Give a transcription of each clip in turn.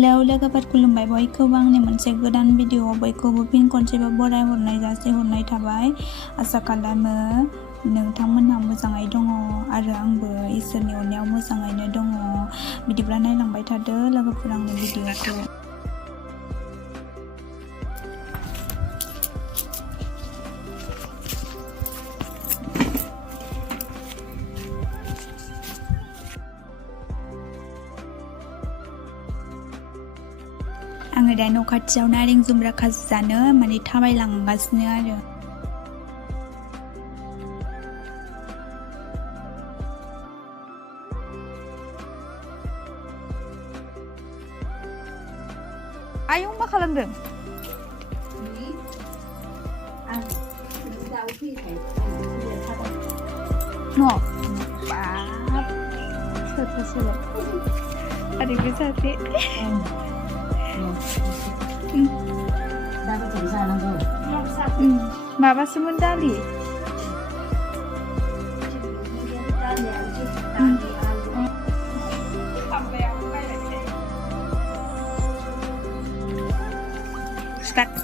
Hello लोगोफोर खुलुमबाय बयखौबो आंनि मोनसे गोदान भिडिअ बयखौबो फिन खनसेबो बराय हरनाय जासिहरनाय थाबाय आसा खालामो नोंथांमोनहा मोजाङै दङ आरो आंबो इसोरनि अननायाव मोजाङैनो दङ बिदिब्ला नायलांबाय थादो लोगोफोर आंनि भिडिअखौ आङो दा न' खाथियाव नारें जुमब्रा खाजि जानो माने थाबायलांगासिनो आरो आयं मा खालामदों? न' बाब सोर आरो सासे माबासोमोन दालि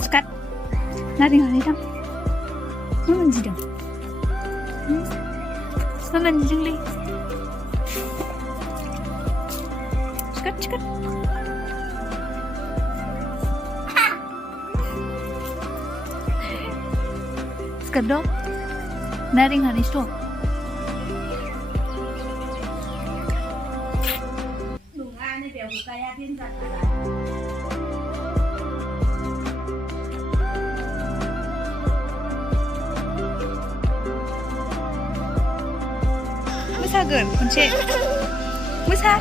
sikat naring dong मा मोनजिदों मा मोनजिदोंलै sikat sikat dong naring hanis dong मोसागोन खनसे मोसा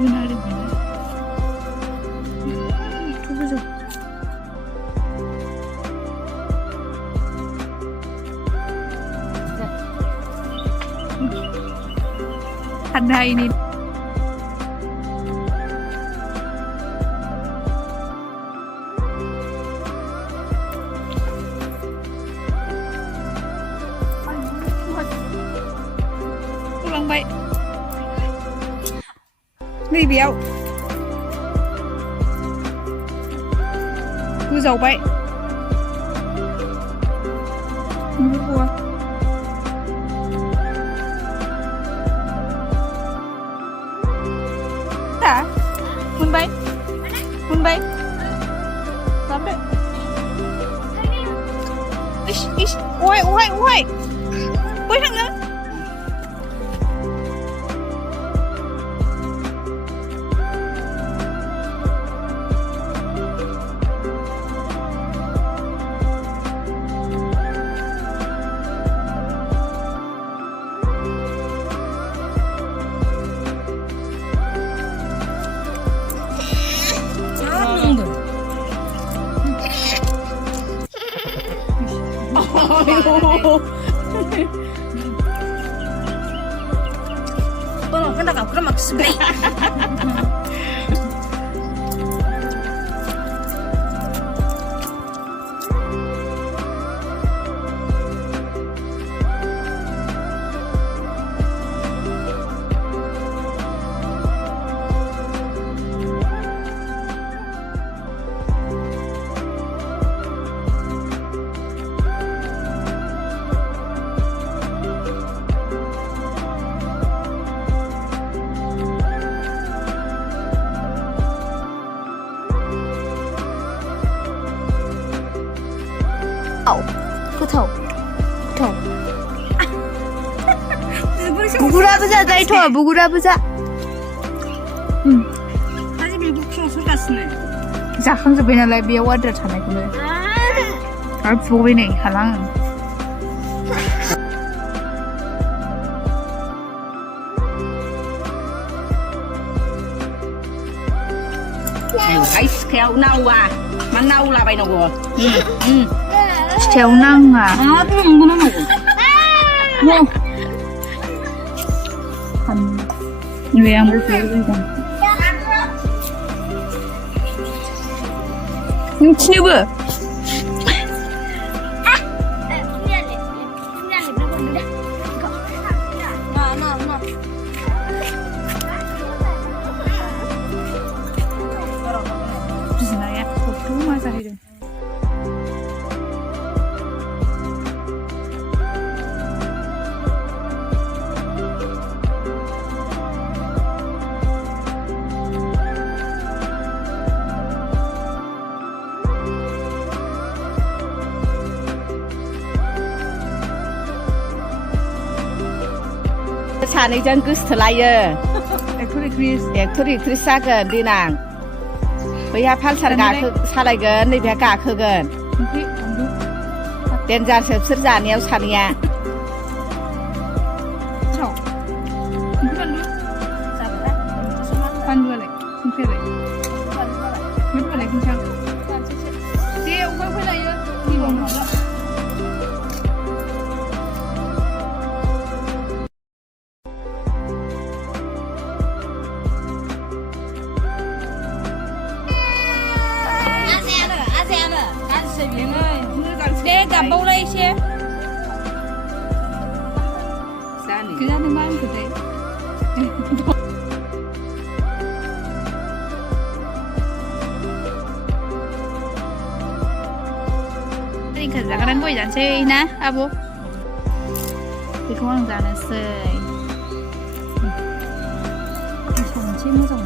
donar ini itu betul ada ini pulang baik Người béo Cứ dầu vậy Không biết vua Hả? Mun bay Lắm đấy Ish Ôi Ôi thằng nữa Tolong kan tak kena maksud baik. 고통 무구라부자 나이토와 무구라부자 아직 미국형 속았으네 자항저베나라이 बेयाव आद्रा थानायखौनो आरो फुबाय नै हाला आं हाय सिखायाव नावा मा नावलाबायनांगौ सिथायाव नाङा नंगौ नांगौ 왜 안 볼까요? 치누브 बिनाया खथ्थ' मा जाहैदों सानैजों गोसथोलायो एक्टर एक्ट्रिस जागोन देनां बैहा पालसार सालायगोन नैबेहा गाखोगोन देन्जारसो बिसोर जानायाव सानैया बानलुआलाय संख्रियालाय मैथालाय खिन्थां दे अबेबा फैलायो दे गाबबावलाय एसे गैयानो मा होनखोथाय रिंखा जाग्रान गय जानोसै ना आब' बेखौ आं जानोसै संनोसै मोजां